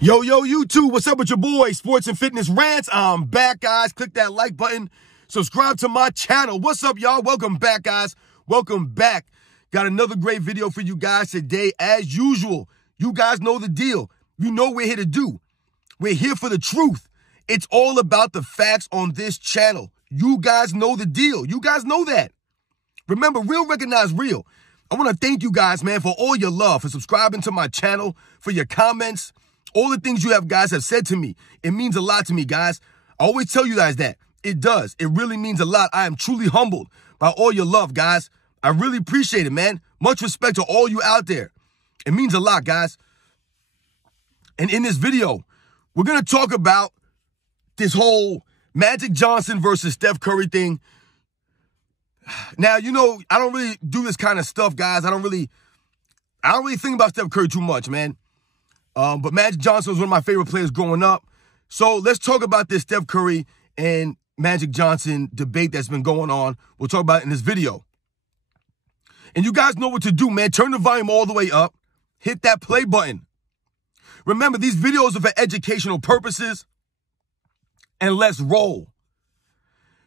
Yo, YouTube, what's up with your boy, Sports and Fitness Rants? I'm back, guys. Click that like button. Subscribe to my channel. What's up, y'all? Welcome back, guys. Welcome back. Got another great video for you guys today. As usual, you guys know the deal. You know what we're here to do. We're here for the truth. It's all about the facts on this channel. You guys know the deal. You guys know that. Remember, real recognize real. I want to thank you guys, man, for all your love, for subscribing to my channel, for your comments, all the things you guys have said to me. It means a lot to me, guys. I always tell you guys that. It does. It really means a lot. I am truly humbled by all your love, guys. I really appreciate it, man. Much respect to all you out there. It means a lot, guys. And in this video, we're going to talk about this whole Magic Johnson versus Steph Curry thing. Now, you know, I don't really do this kind of stuff, guys. I don't really think about Steph Curry too much, man. But Magic Johnson was one of my favorite players growing up. So let's talk about this Steph Curry and Magic Johnson debate that's been going on. We'll talk about it in this video. And you guys know what to do, man. Turn the volume all the way up. Hit that play button. Remember, these videos are for educational purposes. And let's roll.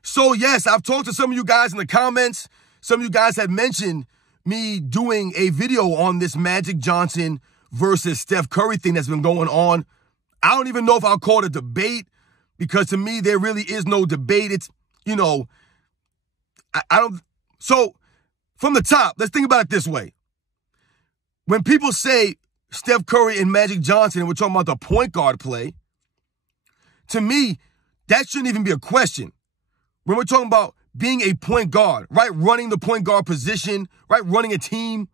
So, yes, I've talked to some of you guys in the comments. Some of you guys have mentioned me doing a video on this Magic Johnson versus Steph Curry thing that's been going on. I don't even know if I'll call it a debate, because to me, there really is no debate. It's, you know, I don't. So from the top, let's think about it this way. When people say Steph Curry and Magic Johnson, and we're talking about the point guard play, to me, that shouldn't even be a question. When we're talking about being a point guard, right? Running the point guard position, right? Running a team,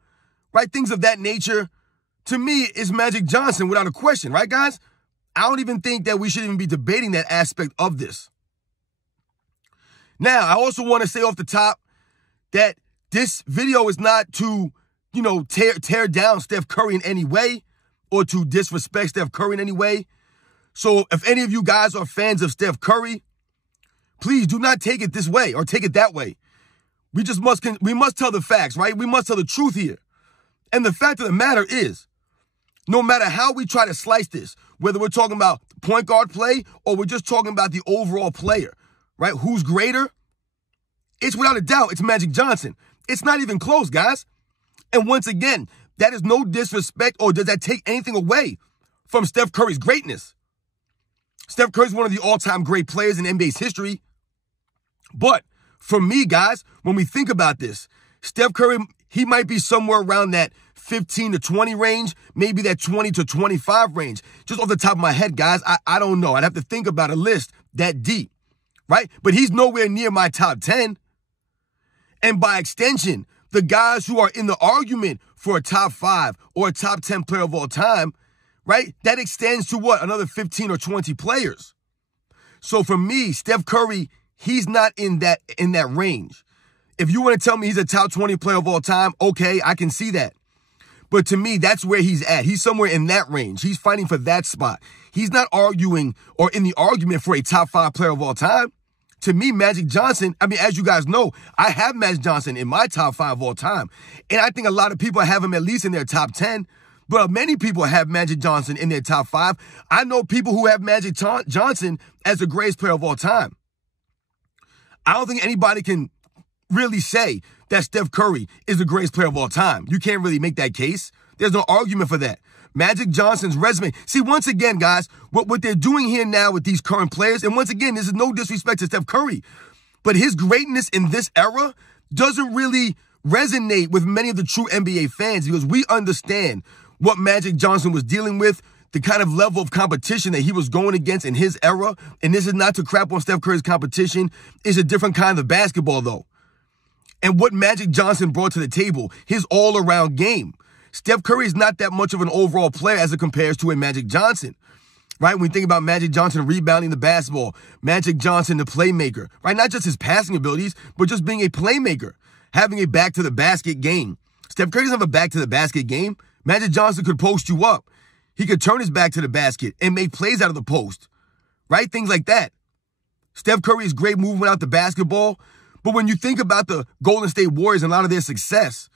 right? Things of that nature. To me, it's Magic Johnson without a question, right, guys? I don't even think that we should even be debating that aspect of this. Now, I also want to say off the top that this video is not to, you know, tear down Steph Curry in any way or to disrespect Steph Curry in any way. So if any of you guys are fans of Steph Curry, please do not take it this way or take it that way. We must tell the facts, right? We must tell the truth here. And the fact of the matter is, no matter how we try to slice this, whether we're talking about point guard play or we're just talking about the overall player, right? Who's greater? It's without a doubt, it's Magic Johnson. It's not even close, guys. And once again, that is no disrespect or does that take anything away from Steph Curry's greatness. Steph Curry is one of the all-time great players in NBA's history. But for me, guys, when we think about this, Steph Curry, he might be somewhere around that 15 to 20 range, maybe that 20 to 25 range. Just off the top of my head, guys, I don't know. I'd have to think about a list that deep, right? But he's nowhere near my top 10. And by extension, the guys who are in the argument for a top 5 or a top 10 player of all time, right? That extends to what? Another 15 or 20 players. So for me, Steph Curry, he's not in that range. If you want to tell me he's a top 20 player of all time, okay, I can see that. But to me, that's where he's at. He's somewhere in that range. He's fighting for that spot. He's not arguing or in the argument for a top 5 player of all time. To me, Magic Johnson, I mean, as you guys know, I have Magic Johnson in my top 5 of all time. And I think a lot of people have him at least in their top 10. But many people have Magic Johnson in their top 5. I know people who have Magic Johnson as the greatest player of all time. I don't think anybody can really say that Steph Curry is the greatest player of all time. You can't really make that case. There's no argument for that. Magic Johnson's resume. See, once again, guys, what they're doing here now with these current players, and once again, this is no disrespect to Steph Curry, but his greatness in this era doesn't really resonate with many of the true NBA fans, because we understand what Magic Johnson was dealing with, the kind of level of competition that he was going against in his era. And this is not to crap on Steph Curry's competition. It's a different kind of basketball, though. And what Magic Johnson brought to the table, his all-around game. Steph Curry is not that much of an overall player as it compares to a Magic Johnson, right? When we think about Magic Johnson rebounding the basketball, Magic Johnson the playmaker, right? Not just his passing abilities, but just being a playmaker, having a back-to-the-basket game. Steph Curry doesn't have a back-to-the-basket game. Magic Johnson could post you up. He could turn his back to the basket and make plays out of the post, right? Things like that. Steph Curry is great moving out the basketball. But when you think about the Golden State Warriors and a lot of their success,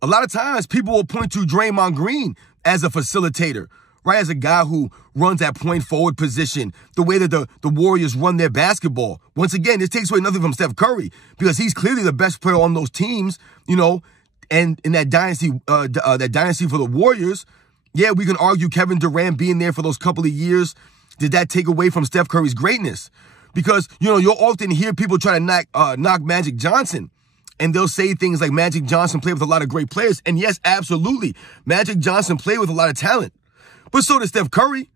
a lot of times people will point to Draymond Green as a facilitator, right? As a guy who runs that point forward position, the way that the Warriors run their basketball. Once again, this takes away nothing from Steph Curry because he's clearly the best player on those teams, you know, and in that dynasty for the Warriors. Yeah, we can argue Kevin Durant being there for those couple of years. Did that take away from Steph Curry's greatness? Because, you know, you'll often hear people try to knock Magic Johnson. And they'll say things like Magic Johnson played with a lot of great players. And yes, absolutely. Magic Johnson played with a lot of talent. But so did Steph Curry.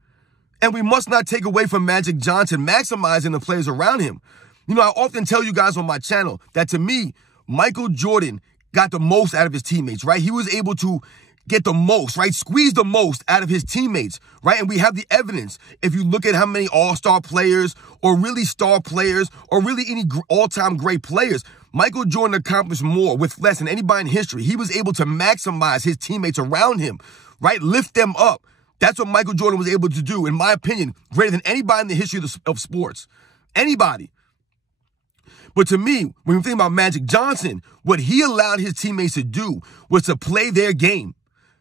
And we must not take away from Magic Johnson maximizing the players around him. You know, I often tell you guys on my channel that to me, Michael Jordan got the most out of his teammates, right? He was able to get the most, right? Squeeze the most out of his teammates, right? And we have the evidence. If you look at how many all-star players or really star players or really any all-time great players, Michael Jordan accomplished more with less than anybody in history. He was able to maximize his teammates around him, right? Lift them up. That's what Michael Jordan was able to do, in my opinion, greater than anybody in the history of sports. Anybody. But to me, when we think about Magic Johnson, what he allowed his teammates to do was to play their game.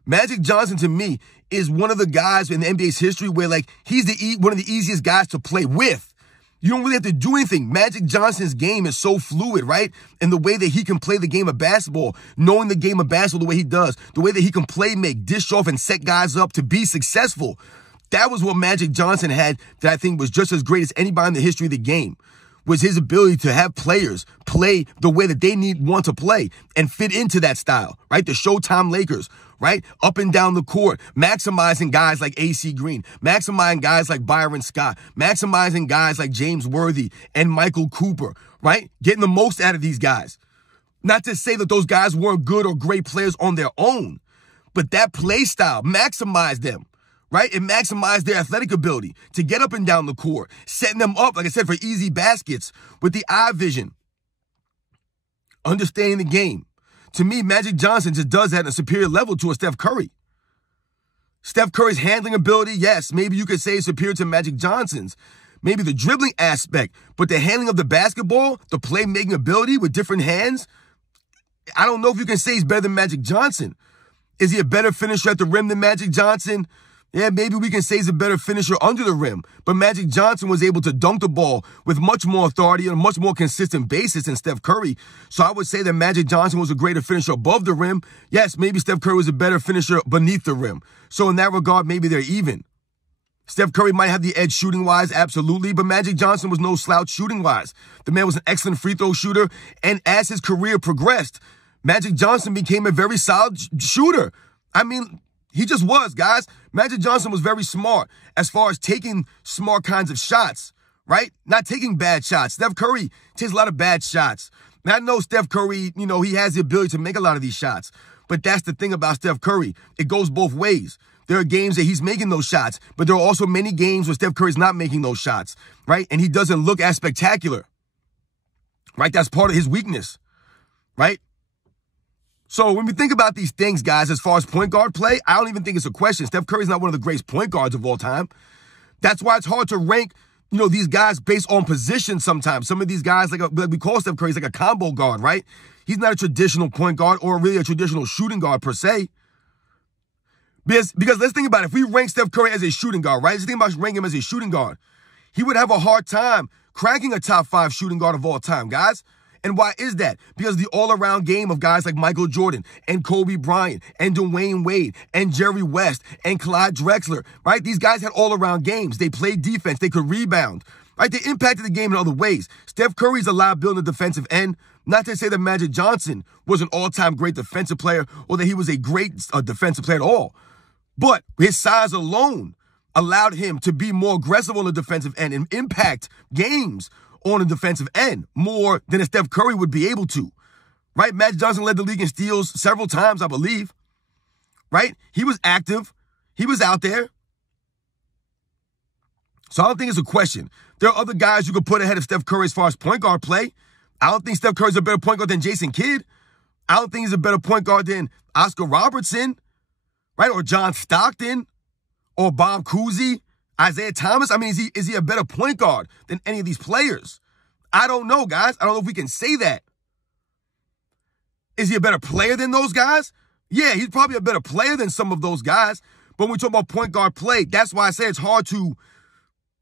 Magic Johnson, to me, is one of the guys in the NBA's history where, like, he's one of the easiest guys to play with. You don't really have to do anything. Magic Johnson's game is so fluid, right? And the way that he can play the game of basketball, knowing the game of basketball the way he does, the way that he can play, make, dish off, and set guys up to be successful. That was what Magic Johnson had that I think was just as great as anybody in the history of the game, was his ability to have players play the way that they want to play and fit into that style, right? The Showtime Lakers, right? Up and down the court, maximizing guys like AC Green, maximizing guys like Byron Scott, maximizing guys like James Worthy and Michael Cooper, right? Getting the most out of these guys. Not to say that those guys weren't good or great players on their own, but that play style maximized them. Right? It maximized their athletic ability to get up and down the court, setting them up, like I said, for easy baskets with the eye vision, understanding the game. To me, Magic Johnson just does that at a superior level to a Steph Curry. Steph Curry's handling ability, yes, maybe you could say is superior to Magic Johnson's. Maybe the dribbling aspect, but the handling of the basketball, the playmaking ability with different hands, I don't know if you can say he's better than Magic Johnson. Is he a better finisher at the rim than Magic Johnson? Yeah, maybe we can say he's a better finisher under the rim. But Magic Johnson was able to dunk the ball with much more authority on a much more consistent basis than Steph Curry. So I would say that Magic Johnson was a greater finisher above the rim. Yes, maybe Steph Curry was a better finisher beneath the rim. So in that regard, maybe they're even. Steph Curry might have the edge shooting-wise, absolutely, but Magic Johnson was no slouch shooting-wise. The man was an excellent free throw shooter, and as his career progressed, Magic Johnson became a very solid shooter. I mean, he just was, guys. Magic Johnson was very smart as far as taking smart kinds of shots, right? Not taking bad shots. Steph Curry takes a lot of bad shots. Now, I know Steph Curry, you know, he has the ability to make a lot of these shots, but that's the thing about Steph Curry. It goes both ways. There are games that he's making those shots, but there are also many games where Steph Curry's not making those shots, right? And he doesn't look as spectacular, right? That's part of his weakness, right? So when we think about these things, guys, as far as point guard play, I don't even think it's a question. Steph Curry's not one of the greatest point guards of all time. That's why it's hard to rank, you know, these guys based on position sometimes. Some of these guys, like we call Steph Curry, he's like a combo guard, right? He's not a traditional point guard or really a traditional shooting guard per se. Because let's think about it. If we rank Steph Curry as a shooting guard, right? Let's think about ranking him as a shooting guard. He would have a hard time cracking a top 5 shooting guard of all time, guys. And why is that? Because the all-around game of guys like Michael Jordan and Kobe Bryant and Dwayne Wade and Jerry West and Clyde Drexler, right? These guys had all-around games. They played defense. They could rebound, right? They impacted the game in other ways. Steph Curry's a liability on the defensive end. Not to say that Magic Johnson was an all-time great defensive player or that he was a great defensive player at all. But his size alone allowed him to be more aggressive on the defensive end and impact games on the defensive end more than a Steph Curry would be able to, right? Magic Johnson led the league in steals several times, I believe, right? He was active. He was out there. So I don't think it's a question. There are other guys you could put ahead of Steph Curry as far as point guard play. I don't think Steph Curry's a better point guard than Jason Kidd. I don't think he's a better point guard than Oscar Robertson, right? Or John Stockton or Bob Cousy. Isaiah Thomas, I mean, is he a better point guard than any of these players? I don't know, guys. I don't know if we can say that. Is he a better player than those guys? Yeah, he's probably a better player than some of those guys. But when we talk about point guard play, that's why I say it's hard to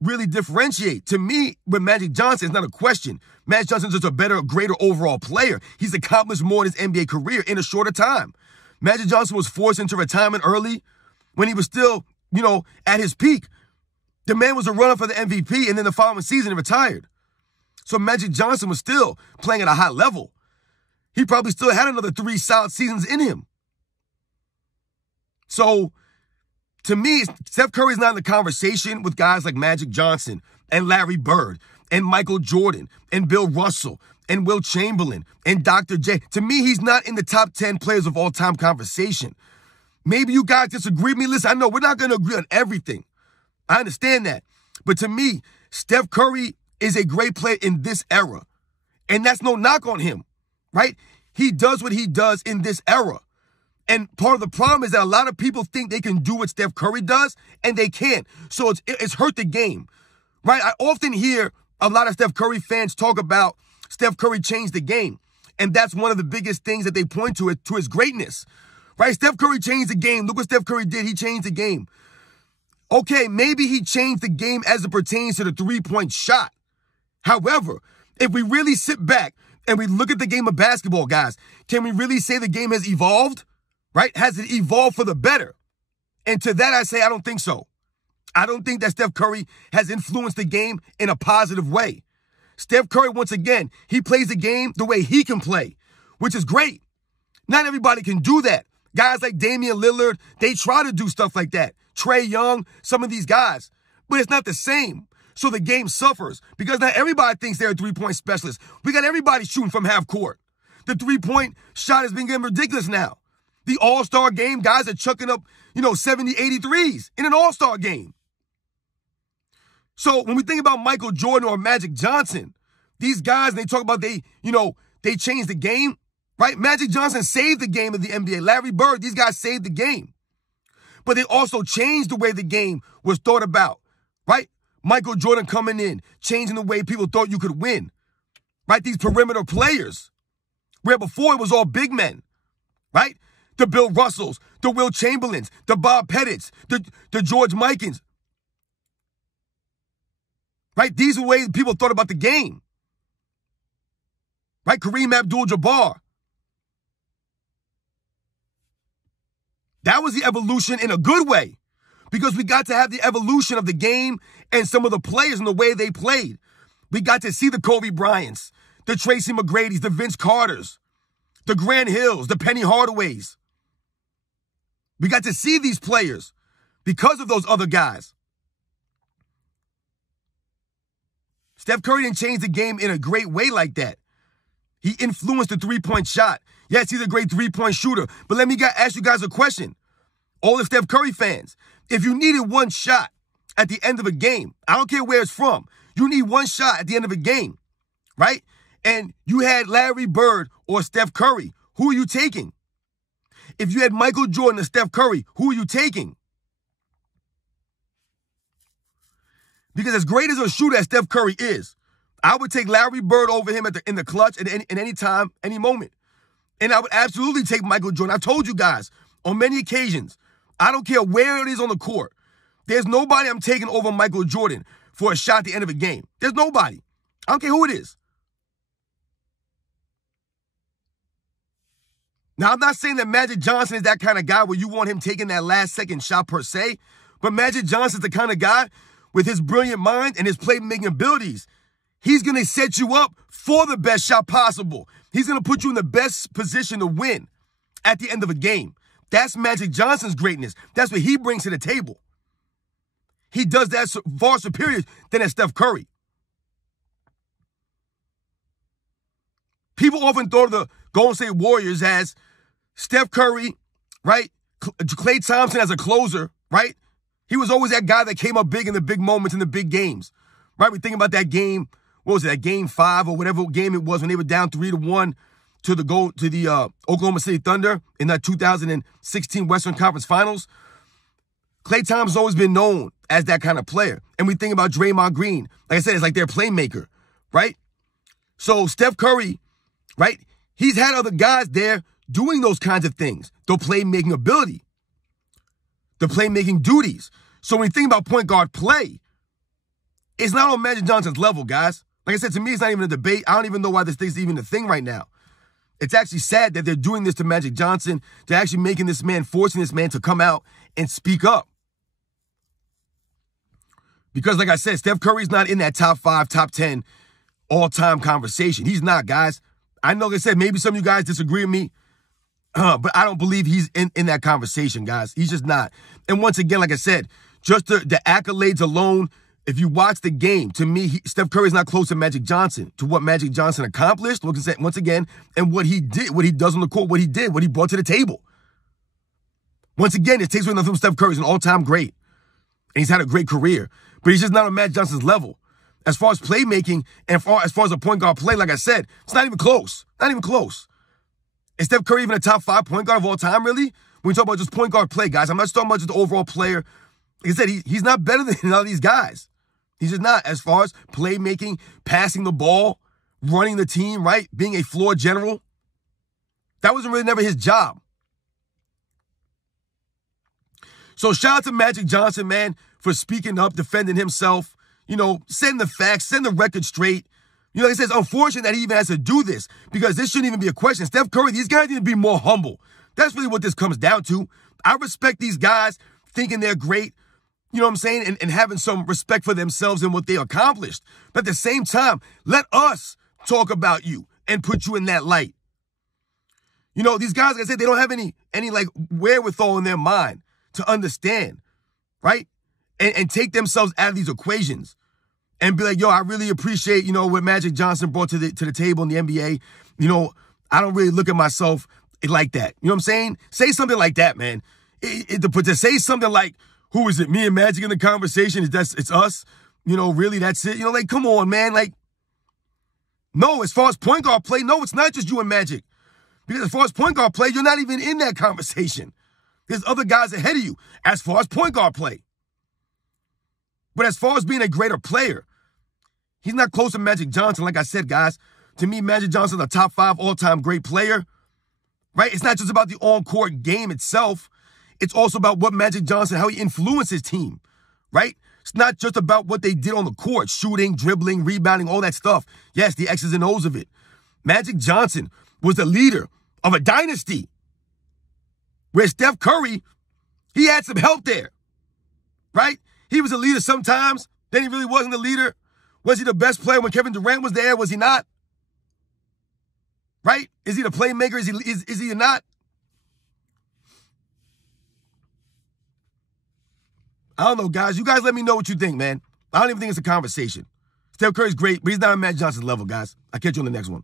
really differentiate. To me, with Magic Johnson, it's not a question. Magic Johnson's just a better, greater overall player. He's accomplished more in his NBA career in a shorter time. Magic Johnson was forced into retirement early when he was still, at his peak. The man was a runner for the MVP, and then the following season he retired. So Magic Johnson was still playing at a high level. He probably still had another 3 solid seasons in him. So, to me, Steph Curry's not in the conversation with guys like Magic Johnson and Larry Bird and Michael Jordan and Bill Russell and Will Chamberlain and Dr. J. To me, he's not in the top 10 players of all time conversation. Maybe you guys disagree with me. Listen, I know we're not going to agree on everything. I understand that. But to me, Steph Curry is a great player in this era. And that's no knock on him, right? He does what he does in this era. And part of the problem is that a lot of people think they can do what Steph Curry does, and they can't. So it's hurt the game, right? I often hear a lot of Steph Curry fans talk about Steph Curry changed the game. And that's one of the biggest things that they point to his greatness, right? Steph Curry changed the game. Look what Steph Curry did. He changed the game. Okay, maybe he changed the game as it pertains to the three-point shot. However, if we really sit back and we look at the game of basketball, guys, can we really say the game has evolved? Right? Has it evolved for the better? And to that, I say, I don't think so. I don't think that Steph Curry has influenced the game in a positive way. Steph Curry, once again, he plays the game the way he can play, which is great. Not everybody can do that. Guys like Damian Lillard, they try to do stuff like that. Trae Young, some of these guys. But it's not the same. So the game suffers because not everybody thinks they're a three-point specialist. We got everybody shooting from half court. The three-point shot has been getting ridiculous now. The All-Star game, guys are chucking up, 70, 83s in an All-Star game. So when we think about Michael Jordan or Magic Johnson, these guys, they talk about they changed the game, right? Magic Johnson saved the game of the NBA. Larry Bird, these guys saved the game. But they also changed the way the game was thought about, right? Michael Jordan coming in, changing the way people thought you could win, right? These perimeter players, where before it was all big men, right? The Bill Russells, the Will Chamberlains, the Bob Pettits, the George Mikens. Right? These are the ways people thought about the game. Right? Kareem Abdul-Jabbar. That was the evolution in a good way because we got to have the evolution of the game and some of the players and the way they played. We got to see the Kobe Bryants, the Tracy McGrady's, the Vince Carters, the Grant Hills, the Penny Hardaways. We got to see these players because of those other guys. Steph Curry didn't change the game in a great way like that. He influenced the three-point shot. Yes, he's a great three-point shooter. But let me ask you guys a question. All the Steph Curry fans, if you needed one shot at the end of a game, I don't care where it's from, you need one shot at the end of a game, right? And you had Larry Bird or Steph Curry, who are you taking? If you had Michael Jordan or Steph Curry, who are you taking? Because as great as a shooter as Steph Curry is, I would take Larry Bird over him in the clutch at any time, any moment. And I would absolutely take Michael Jordan. I've told you guys on many occasions, I don't care where it is on the court. There's nobody I'm taking over Michael Jordan for a shot at the end of a game. There's nobody. I don't care who it is. Now, I'm not saying that Magic Johnson is that kind of guy where you want him taking that last second shot per se, but Magic Johnson's the kind of guy with his brilliant mind and his playmaking abilities. He's going to set you up for the best shot possible. He's going to put you in the best position to win at the end of a game. That's Magic Johnson's greatness. That's what he brings to the table. He does that far superior than Steph Curry. People often thought of the Golden State Warriors as Steph Curry, right? Klay Thompson as a closer, right? He was always that guy that came up big in the big moments in the big games, right? We think about that game. What was it? That game 5 or whatever game it was when they were down 3-1 to the Oklahoma City Thunder in that 2016 Western Conference Finals. Klay Thompson's always been known as that kind of player. And we think about Draymond Green. Like I said, it's like their playmaker, right? So Steph Curry, right? He's had other guys there doing those kinds of things, the playmaking ability. the playmaking duties. So when you think about point guard play, it's not on Magic Johnson's level, guys. Like I said, to me, it's not even a debate. I don't even know why this thing's even a thing right now. It's actually sad that they're doing this to Magic Johnson. They're actually making this man, forcing this man to come out and speak up. Because like I said, Steph Curry's not in that top 5, top 10 all-time conversation. He's not, guys. I know, like I said, maybe some of you guys disagree with me, but I don't believe he's in that conversation, guys. He's just not. And once again, like I said, just the accolades alone, if you watch the game, to me, Steph Curry is not close to Magic Johnson, to what Magic Johnson accomplished, once again, and what he did, what he does on the court, what he did, what he brought to the table. Once again, it takes away nothing from Steph Curry. He's an all-time great, and he's had a great career, but he's just not on Magic Johnson's level. As far as playmaking and as far as a point guard play, like I said, it's not even close. Not even close. Is Steph Curry even a top 5 point guard of all time, really? When we talk about just point guard play, guys, I'm not just talking about just the overall player. Like I said, he's not better than a lot of these guys. He's just not. As far as playmaking, passing the ball, running the team, right? Being a floor general. That wasn't really never his job. So shout out to Magic Johnson, man, for speaking up, defending himself, you know, setting the facts, setting the record straight. You know, like I said, it's unfortunate that he even has to do this because this shouldn't even be a question. Steph Curry, these guys need to be more humble. That's really what this comes down to. I respect these guys thinking they're great, you know what I'm saying, and having some respect for themselves and what they accomplished. But at the same time, let us talk about you and put you in that light. You know, these guys, like I said, they don't have any like wherewithal in their mind to understand, right? And take themselves out of these equations and be like, yo, I really appreciate, you know, what Magic Johnson brought to the table in the NBA. You know, I don't really look at myself like that. You know what I'm saying? Say something like that, man. To say something like, who is it, me and Magic in the conversation? It's us? You know, really, that's it? You know, like, come on, man. Like, no, as far as point guard play, no, it's not just you and Magic. Because as far as point guard play, you're not even in that conversation. There's other guys ahead of you as far as point guard play. But as far as being a greater player, he's not close to Magic Johnson. Like I said, guys, to me, Magic Johnson's a top 5 all-time great player, right? It's not just about the on-court game itself. It's also about what Magic Johnson, how he influenced his team, right? It's not just about what they did on the court, shooting, dribbling, rebounding, all that stuff. Yes, the X's and O's of it. Magic Johnson was the leader of a dynasty where Steph Curry, he had some help there, right? He was a leader sometimes, then he really wasn't a leader. Was he the best player when Kevin Durant was there? Was he not? Right? Is he the playmaker? Is he not? I don't know, guys. You guys let me know what you think, man. I don't even think it's a conversation. Steph Curry's great, but he's not on Magic Johnson's level, guys. I'll catch you on the next one.